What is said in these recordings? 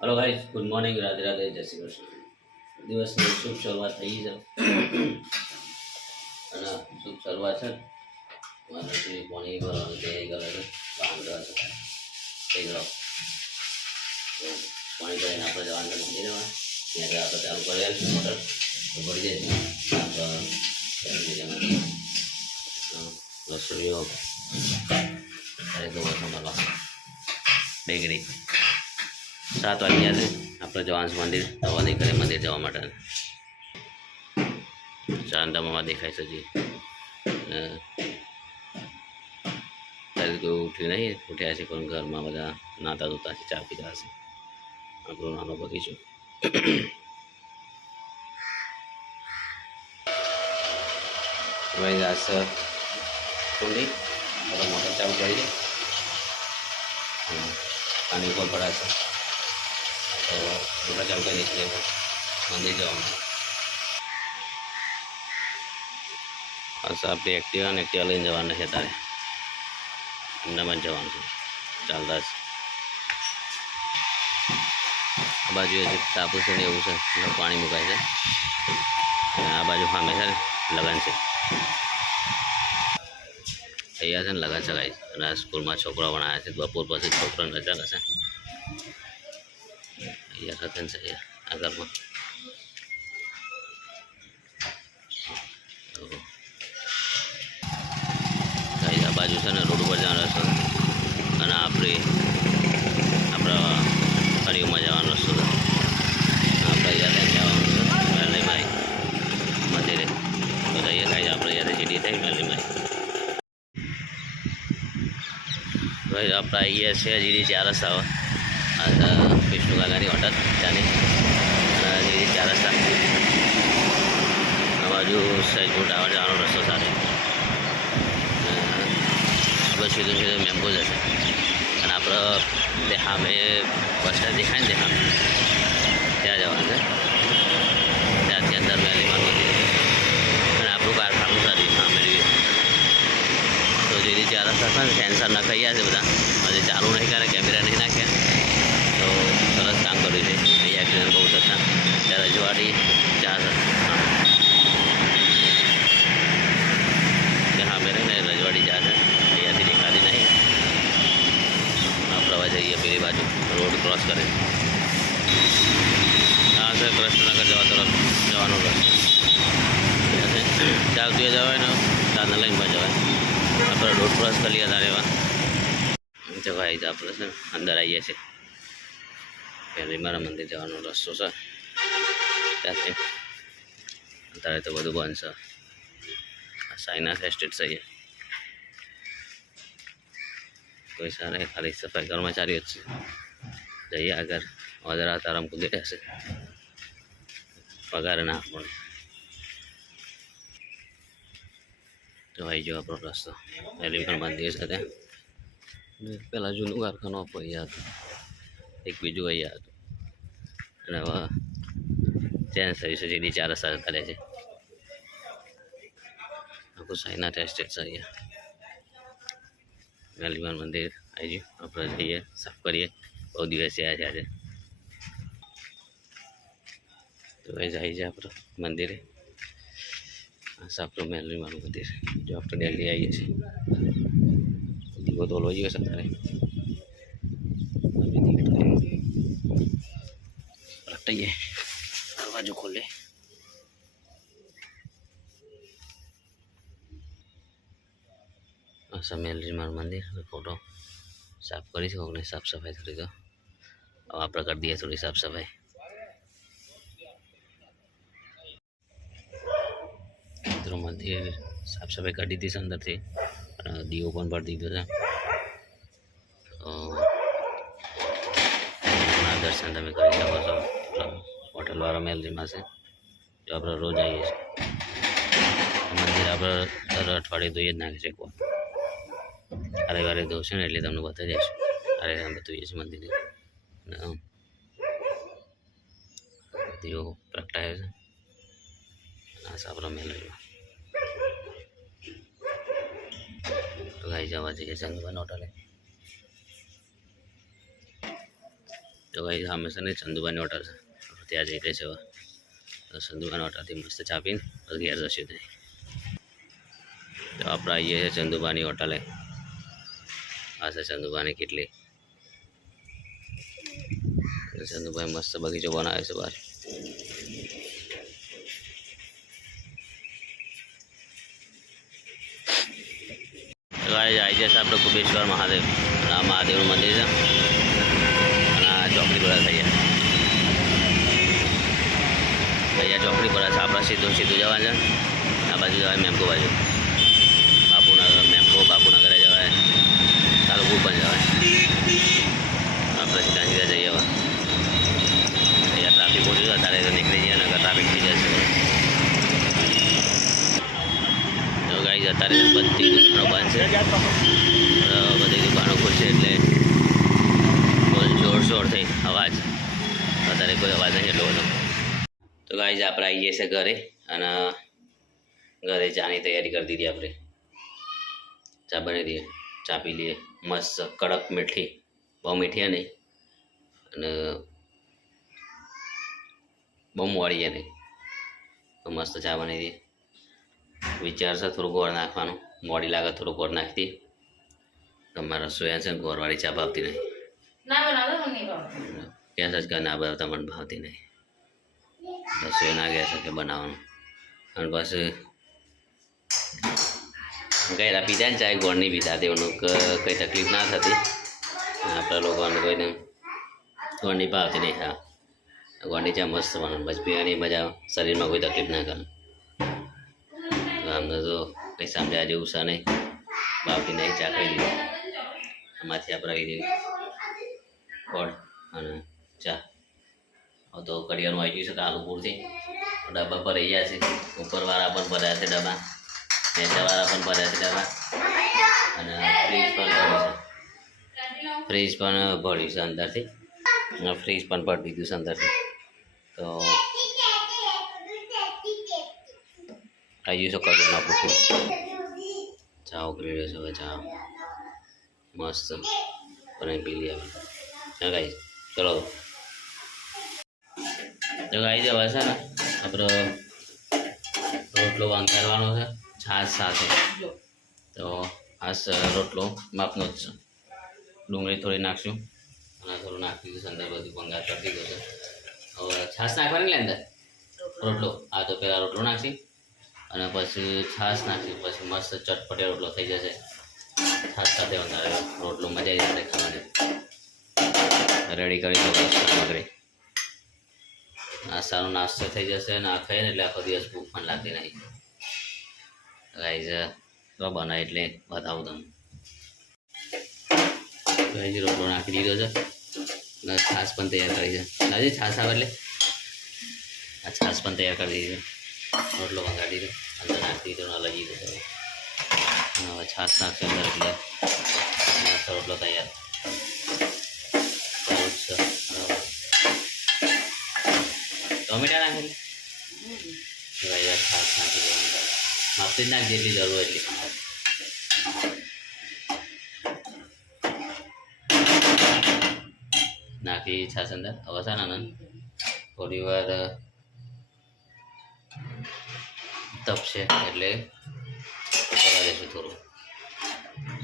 Hello guys, good morning, Radhe Radhe, जय श्री कृष्ण। દિવસની શુભ શરૂઆત થઈ છે અને શુભ શરૂઆત છે મારાથી પાણી ભરવાનું તૈયારી કરે છે કામ કરે છે થઈ ગયો પાણી ભરીને આપણે જવાનું મંદિર ત્યાં આપણે ચાલુ કરી મોટર તો ભરી જાય રસોઈઓ અરે તો મળવા બેગરી 7 વાગ્યા છે આપણે જવાનું મંદિર દવા નહીં કરે મંદિર જવા માટે ચાંદામાં દેખાય છે જી ત્યારે કોઈ ઉઠ્યું નહીં ઉઠ્યા છે પણ ઘરમાં બધા નાતા ધોતા છે ચા પીતા હશે આપણું નાનો બગીચો ભાઈ આજ કુંડી બધા મોટર ચાલુ કરી દે પાણી ઉપર પડા છે તો મોટર ચાલુ કરી દઈશ મંદિર જવાનું આપણે એક્ટિવા લઈને જવાના છે તારે અમદાવાદ જવાનું છે ચાલતા છે આ બાજુ હજી તાપુ છે ને એવું છે એટલે પાણી મુકાય છે અને આ બાજુ સામે છે ને લગન છે અહીંયા છે ને લગન ચગાય છે અને આ સ્કૂલમાં છોકરાઓ ભણાયા છે બપોર પછી છોકરાને રજા હશે અહીંયા રતન છે આ ઘરમાં આ બાજુ છે ને રોડ ઉપર જવાનો રસ્તો અને આપણા હરિઓમાં જવાનો રસ્તો છે આપણે અહીંયા જવાનું છે મેલીમાઈ મંદિરે તો જઈએ કાંઈ આપણે જ્યારે સીડી થઈ મેલીમાઈ ભાઈ આપણે આવીએ છીએ જીડી 4 રસ્તા વિષ્ણુ કાકાની હોટલ ત્યાંની અને જીડી 4 રસ્તા આ બાજુ સહેજપુર ટાવર જવાનો રસ્તો સાથે બસ સીધું મેમ્બો જશે અને આપણે સામે બસ સ્ટેન્ડ દેખાય ને સામે ત્યાં જવાનું છે ત્યાંથી અંદર મેલીમાં મંદિર અને આપણું કારખાનું સારી સામે તો જે રીતે 4 રસ્તા છે ને સેન્સર નખાયા છે બધા હજી ચાલુ નહીં કરે કેમેરા નહીં નાખ્યા તો સરસ કામ કર્યું છે અહીંયા એક્સિડન્ટ બહુ થતા ત્યાં રજવાડી 4 સામે રહીને રજવાડી 4 અહીંયાથી દેખાતી નહીં આપણે હવે જઈએ પેલી બાજુ રોડ ક્રોસ કરે આ છે કૃષ્ણનગર જવાનો રસ્તો ચાલતું જવાય ને ચાલને લઈને પણ જવાય આપણે રોડ ક્રોસ કરીએ તારે એવા જવાય જ આપણે છે અંદર આવીએ છીએ પહેલી મારા મંદિર જવાનો રસ્તો છે ત્યાંથી અત્યારે તો બધું બંધ છે સાઈનાથ એસ્ટેટ છે કોઈ સારા ખાલી સફાઈ કર્મચારીઓ જ છે જઈએ આગળ વધારે તારામ કુદી રહેશે પગાર ના આપણને તો આવી ગયો આપણો રસ્તો એલિફન્ટ મંદિર છે ત્યાં પહેલાં જૂનું કારખાનું આપણું અહીંયા હતું એક બીજું અહીંયા હતું અને હવે ચેન્જ થયું છે જેથી 4 રસ્તા કરે છે આખું સાઈનાથ એસ્ટેટ છે અહીંયા મેલીમાન મંદિર આવી ગયું આપણે જઈએ સાફ કરીએ બહુ દિવસ આવ્યા છે આજે તો એ જાય છે આપણે મંદિરે આપણું મેલીમાનું મંદિર જો આપણે ડેલી આવીએ છીએ દીવો તો લો જઈએ તારે રટાઈએ દરવાજો ખોલે મેલીમાન મંદિર ફોટો સાફ કરી શકો ને સાફ સફાઈ થોડી તો હવે આપણે કરી દઈએ થોડી સાફ સફાઈ મિત્રો મંદિર સાફ સફાઈ કરી દીધી છે અંદરથી દીવો પણ ભરી દીધો છે દર્શન તમે કરી શકો છો હોટલવાળા મેલરીમાં છે જો આપણે રોજ આવીએ છીએ મંદિર આપણે દર અઠવાડિયે ધોઈ જ નાખે છે એકવાર અરે વારે ધોશે ને એટલે તમને બતાવી દઈશું અરે અમે ધોઈએ છીએ મંદિરે દીવો પ્રગટાયો છે આ સાબરો મેલરીમાં તો ગાઈ જવા જઈએ ચંદ્રભાઈ હોટલે તો તો ભાઈ હંમેશા નહીં ચંદુભાઈની હોટલ છે, ત્યાં જઈ રહે છે હવે. તો ચંદુભાઈની હોટલથી મસ્ત ચા પીને પછી ઘેર જશું નહીં. તો આપણે આવીએ છીએ ચંદુભાઈની હોટલે. આ છે ચંદુભાઈની કેટલી. ચંદુભાઈ મસ્ત બગીચો બનાવે છે બહાર. આવી જશે આપણે કુબેશ્વર મહાદેવ. આ મહાદેવનું મંદિર છે અને આ ચોકડી પર થઈ જાય. અહીંયા ચોકડી પર છે. આપણે સીધું જવા છે. આ બાજુ જવાય મેમકો બાજુ, બાપુનગર મેમકો બાપુનગરે જવાય, તાલુકુ પણ જવાય. આપણે સીધા જઈએ હવે. અહીંયા ટ્રાફિક ઓછું છે ત્યારે તો નીકળી જઈએ ને ટ્રાફિક થઈ જશે. તો ગાઈસ અત્યારે બધી દુકાનો બંધ છે. બધી દુકાનો ખુલશે એટલે જોરશોરથી અવાજ. અત્યારે કોઈ અવાજ નહીં એટલો બધો. તો ગાઈસ આપણે આવીએ છીએ ઘરે અને ઘરે ચાની તૈયારી કરી દીધી. આપણે ચા બનાવી દઈએ, ચા પી લઈએ મસ્ત કડક મીઠી, બહુ મીઠી નહીં અને બહુ મોડી નહીં. તો મસ્ત ચા બનાવી દઈએ. વિચાર છે થોડું ગોળ નાખવાનું, મોડી લાગે થોડું ગોળ નાખી દઈએ. તમારા રસોઈયા છે ને ગોળવાળી ચા ભાવતી નહીં. ગેસ જ ના બનાવતા મને ભાવતી નહીં. રસોઈ ના ગેસ કે બનાવવાનું. અને પાછું ગયેલા પીધા ને ચાય ગોળની પીધા તેઓનું કંઈ તકલીફ ના થતી. આપણા લોકોને કોઈને ગોળની ભાવતી નહીં. હા, ગોળની ચા મસ્ત બનાવે, બસ પીવાની મજા, શરીરમાં કોઈ તકલીફ ના કરે. અમને તો કંઈ સમજ્યા જેવું છે નહીં, ભાવતી નહીં. ચા ખાઈ દીધી. આમાંથી આપણે આવી દીધી ગોળ અને ચા. હવે તો કડિયાનું આવી ગયું છે કાલુપુરથી. ડબ્બા ભરાઈ ગયા છે. ઉપરવાળા પણ ભર્યા છે ડબ્બા, નીચેવાળા પણ ભર્યા છે ડબ્બા અને ફ્રીજ પણ ભર્યું છે અંદરથી. ફ્રીજ પણ ભરી દીધું છે અંદરથી. તો આવી ગયું છે કડિયાનું આપણું ફૂડ. ચા ઉકળી રહ્યો છે હવે. ચા મસ્ત બનાવી પી લઈએ આપણે. હા ગાઈસ ચલો. તો ગાઈસ હવે છે ને આપણો રોટલો વંગારવાનો છે છાશ સાથે. તો આ રોટલો માપનો જ છે. ડુંગળી થોડી નાખશું અને થોડું નાખી દીધું અંદર, બધું વંગાર કરી દીધું છે. હવે છાશ નાખવાની અંદર રોટલો. આ તો પહેલાં રોટલો નાખશી અને પછી છાશ નાખી, પછી મસ્ત ચટપટે રોટલો થઈ જશે. છાશ સાથે વંગારે રોટલો મજા આવી જશે ખાવાની. રેડી કરી દો સામગ્રી. નાસ્તાનો નાસ્તો થઈ જશે અને આ ખાઈએ ને એટલે આખો દિવસ ભૂખ પણ લાગતી નહીં. ગાઈઝ તો બનાવે એટલે બતાવું તમને. ગાઈઝ રોટલો નાખી દીધો છે અને છાશ પણ તૈયાર કરી છે. દાદી છાશ આવે એટલે આ છાશ પણ તૈયાર કરી દીધી. રોટલો વંગાડી દીધો, અંદર નાખી દીધો, લઈ દીધો. હવે છાશ નાખશે અંદર એટલે મસ્ત રોટલો તૈયાર. ટોમેટા નાખી છાશ નાખી દેવાનું. માપથી જ નાખી જેટલી જરૂર એટલી. નાખી છાશ અંદર. હવે છે ને થોડી વાર તપશે એટલે કરવા દેશું, થોડું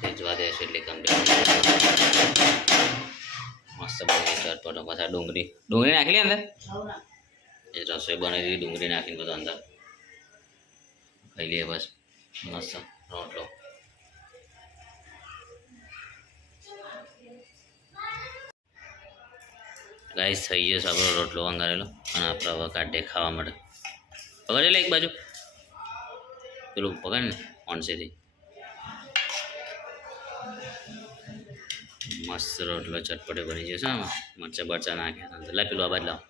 સેજવા દેશું એટલે કમ્પ્લીટ મસ્ત બની ચટપટો. પાછા ડુંગળી નાખી લે અંદર. એ રસોઈ બનાવી દીધી, ડુંગળી નાખીને બધું અંદર ખાઈ લઈએ બસ. મસ્ત રોટલો. ગાઈસ થઈ ગયો આપણો રોટલો વંગારેલો અને આપણે હવે કાઢીએ ખાવા માટે. પકડે લે એક બાજુ પેલું પકડ ને ઓનસેથી. મસ્ત રોટલો ચટપટે બની જશે. આમાં મરચા બરચા નાખ્યા. લા પેલું આ બાજુ લાવ.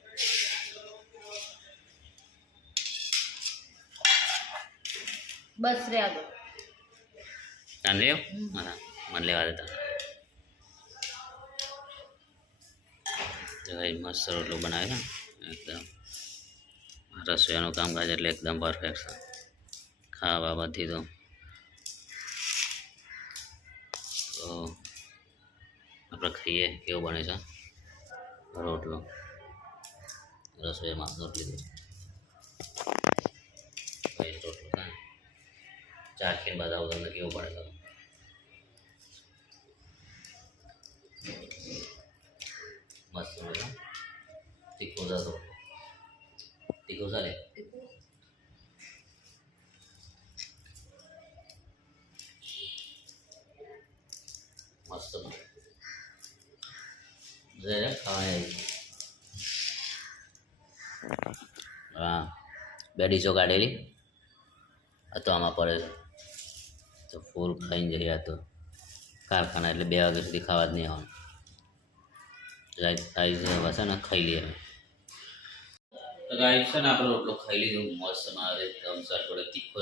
બસ રે આગળ તાન લેવ મારા મને લેવા દેતા. તો ભાઈ મસ્ત રોટલો બનાવે છે એકદમ. રસોઈયાનું કામકાજ એટલે એકદમ પરફેક્ટ છે ખાવા બાબતથી. તો આપણે ખાઈએ કેવું બને છે. રોટલો રસોઈમાં રોટલી દો ભાઈ રોટલો ના ચાખીને બતાવું તમને કેવું પડે તો મસ્ત બેટા તીખો જતો તીખો ચાલે મસ્ત જરા ખાવા હા બે ડીશો કાઢેલી તો આમાં પડે છે તો ફૂલ ખાઈને જઈએ તો કારખાના એટલે 2 વાગ્યા સુધી ખાવા જ નહીં આવવાનું ગાઈસ છે ને ખાઈ લઈએ તો ગાઈસ છે ને આપણે રોટલો ખાઈ લીધું મસ્ત મારે એકદમ સર થોડો તીખો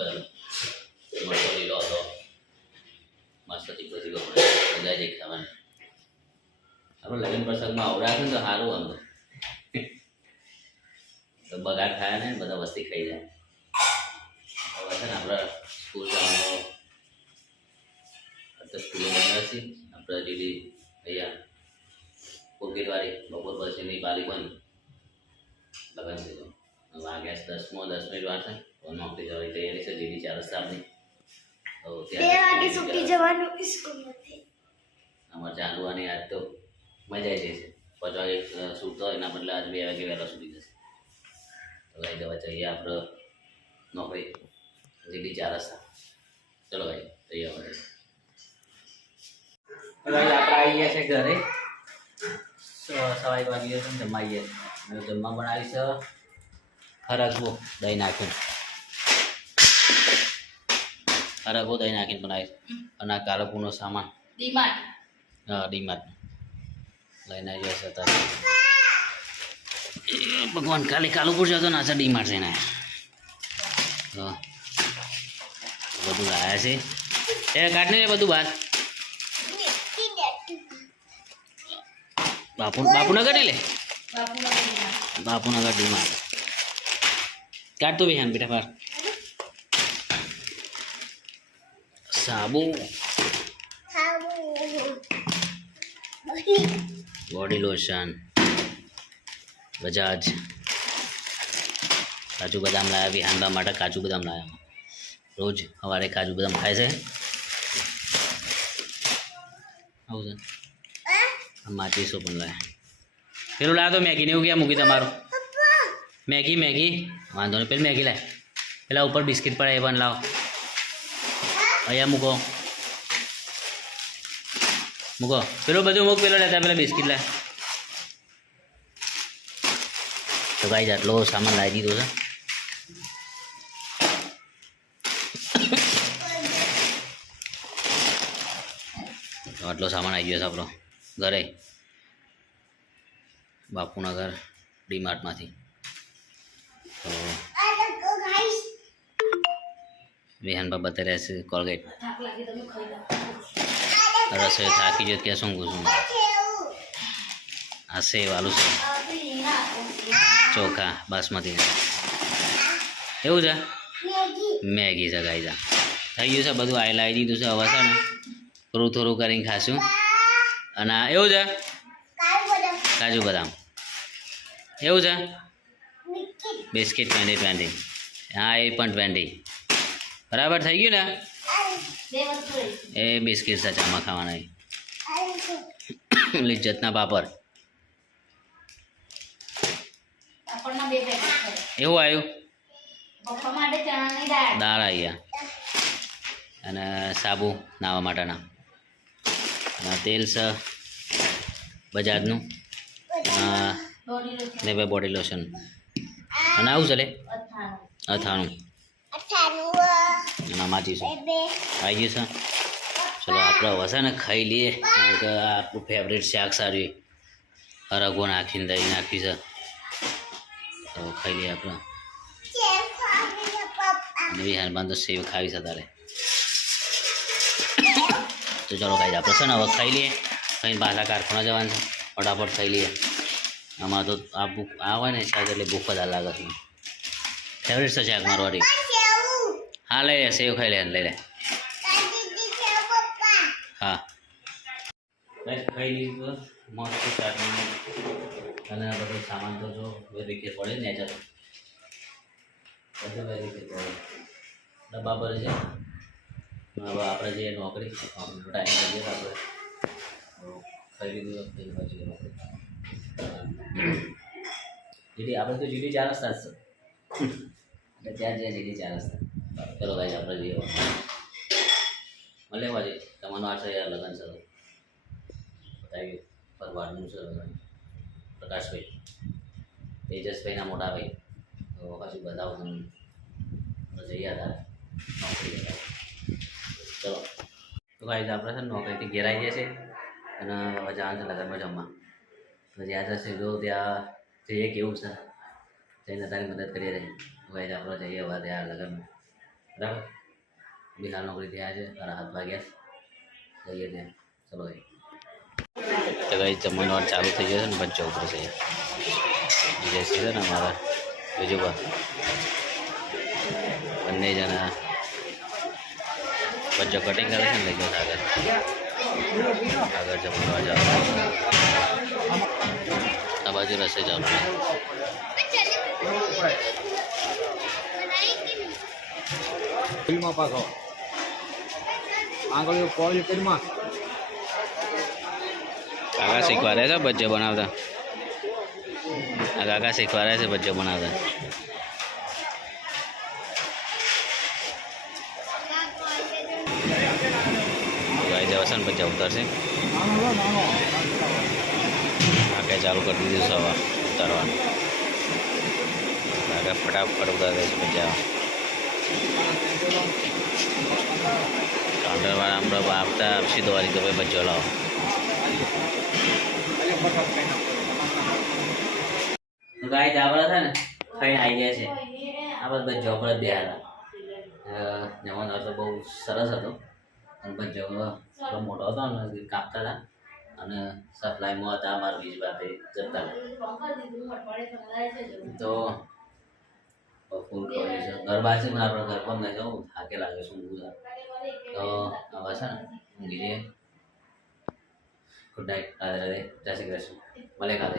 મસ્ત લીલો હતો મસ્ત તીખો તીખો મજા જ ખાવાની આપણે લગ્ન પ્રસંગમાં આવડાશે ને તો સારું આમ તો બગાડ ખાયા ને બધા વસ્તી ખાઈ જાય હવે છે ને આપણે સ્કૂલ જવાનો તો સ્કૂલે જતા છીએ આપણે દીદી અહીંયા પોકેટવાળી બપોર પછીની પાલી બંધ લગન છે તો વાગ્યા 10 મિનિટ વાર છે તો નોકરી જવાની તૈયારી છે દીદી 4 રસ્તાની તો 2 વાગે છૂટી જવાનું સ્કૂલમાંથી અમારે ચાલવાની આજ તો મજા આવી જશે 5 વાગે છૂટતો હોય એના બદલે આજ 2 વાગે વહેલા છૂટી જશે તો લઈ જવા चाहिए આપણે નોકરી દીદી 4 રસ્તા ચલો ભાઈ તૈયાર હોય આપણે આવી ગયા છે ઘરે 1:30 વાગે છે જમવા આવીએ જમવા બનાવીશ ખરગવો દહીં નાખીને ખરગવો દહીં નાખીને બનાવીશ અને આ કાળપુનો સામાન ડીમાર્ટ હા ડીમાર્ટ લઈને આવી જશે અત્યારે ભગવાન કાલે કાલુપુર જતો ના છે ડીમાર્ટ જઈને તો બધું લાયા છે એ કાઢને બધું બહાર બાપુનગર ને લે બાપુનગર ડીમાર્ટ કાઢ તો વિહાન બેટા બહાર સાબુ બોડી લોશન બજાજ કાજુ બદામ લાયા વિહાનબા માટે કાજુ બદામ લાયા રોજ સવારે કાજુ બદામ ખાય છે આવું છે માચીસો પણ લાયા પેલું લાવ્યો તો મેગીને એવું ક્યાં મૂકી તમારું મેગી વાંધો નહીં પેલી મેગી લાય પેલા ઉપર બિસ્કિટ પડે એ પણ લાવો અહીંયા મૂકો પેલું બધું મૂક પેલો લેતા પેલા બિસ્કિટ લાય તો ગાઈસ આટલો સામાન લાવી દીધો છે આટલો સામાન આવી ગયો છે આપણો ઘરે બાપુનગર ડીમાર્ટમાંથી તો વિહાનબા બતાવી રહ્યા છે કોલગેટ રસોઈ થાકી જો ક્યાં શું ઘૂસું આ સેવ આલુ છે ચોખા બાસમતી એવું છે મેગી છે ગાઈઝા થઈ ગયું છે બધું આ લાવી દીધું છે હવે છે ને થોડું કરીને ખાશું અને એવું છે કાજુ બદામ એવું છે બિસ્કિટ 20 હા એ પણ 20 બરાબર થઈ ગયું ને એ બિસ્કિટ છે ચામાં ખાવાના લિજ્જતના પાપડ એવું આવ્યું દાળ આવ્યા અને સાબુ નાવા માટેના અને તેલ છે બજાજનું ને ભાઈ બોડી લોશન અને આવું ચાલે અથાણું અને માચીશું આવી ગયું છે ચલો આપણે હવે છે ને ખાઈ લઈએ કારણ કે આપણું ફેવરેટ શાક સારું હરગવો નાખીને દહીં નાખી છે તો ખાઈ લઈએ આપણે વિહાન તો સેવ ખાવી છે તારે તો ચાલો ભાઈ આપણે છે ને હવે ખાઈ લઈએ ખાઈને પાછા કારખાના જવાનું છે ફટાફટ ખાઈ લઈએ આમાં તો આ ભૂખ આવે ને શાક એટલે ભૂખ વધારે લાગે છે ફેવરેટ છે શાક મારવાડી હા લઈ લે સેવ ખાઈ લે લઈ લે હા બસ ખાઈ લીધું મસ્ત ચાટનું અને આ બધો સામાન તો જો વેરી કે પડે ને ચાલો બધું વેરી કે પડે ડબ્બા પર છે. હવે આપણે જે નોકરી ટાઈમ કરીએ આપણે ખરીદી વખતે પછી નોકરી જીડી આપણે તો જીડી 4 રસ્તા જ છે એટલે ત્યાં જે જીડી 4 રસ્તા. ચલો ભાઈ આપણે જઈએ મળે વાજે તમારો 8000 લગન છે બતાવી પરવારનું છે લગન પ્રકાશભાઈ તેજસભાઈના મોટા ભાઈ તો પાછું બતાવું તમને જઈએ હતા નોકરી હતા. ચલો તો ભાઈ આપણે છે ને નોકરીથી ઘેર આવી ગયા છે અને હવે જવાનું છે લગ્નમાં જમવા. તો જ્યાં જશે જો ત્યાં જઈએ કેવું છે જઈને તારી મદદ કરીએ રહી ભાઈ આપણે જઈએ હવે ત્યાં લગ્નમાં બરાબર. બિહાર નોકરી થયા છે તારા હાથ વાગ્યા જઈએ ત્યાં. ચલો ભાઈ તો ભાઈ જમવાનો વાર ચાલુ થઈ જશે ને બચ્ચો ઉપર છે બીજા છે ને અમારા બીજું બંને જણા બચ્ચો કટિંગ કરે છે ને લઈ ગયો આગળ આગળ જમવા જાવ આ બાજુ રસ્તે જાવ ફિલ્મમાં પાછો આંગળીઓ પોળી ફિલ્મમાં કાકા શીખવાડે છે બચ્ચો બનાવતા. આ કાકા શીખવાડે છે બચ્ચો બનાવતા. ગાય જવાશે ને બચ્ચા ઉતરશે કાકા ચાલુ કરી દીધું સવા ઉતારવાનું. કાકા ફટાફટ ઉતારે છે બચ્ચા. કાઉન્ટરવાળા હમણાં આપતા આપશી દોરી તો ભાઈ બચ્ચો લાવો. ગાય આપણે છે ને ખાઈને આવી ગયા છે. આ બધા બચ્ચો આપણે બે હતા જમવાનો તો બહુ સરસ હતો અને બચ્ચો થોડો મોટો હતો ને કાપતા હતા અને સપ્લાયમાં હતા અમારા બીજ બાપે જતા તો ફૂલ ખોલી છે ઘર બાજુ પણ આપણે ઘર પર નહીં જવું થાકે લાગે શું બધા તો હવે છે ને ઊંઘી જઈએ. ગુડ નાઇટ રાધે રાધે જય શ્રી કૃષ્ણ મળે કાલે.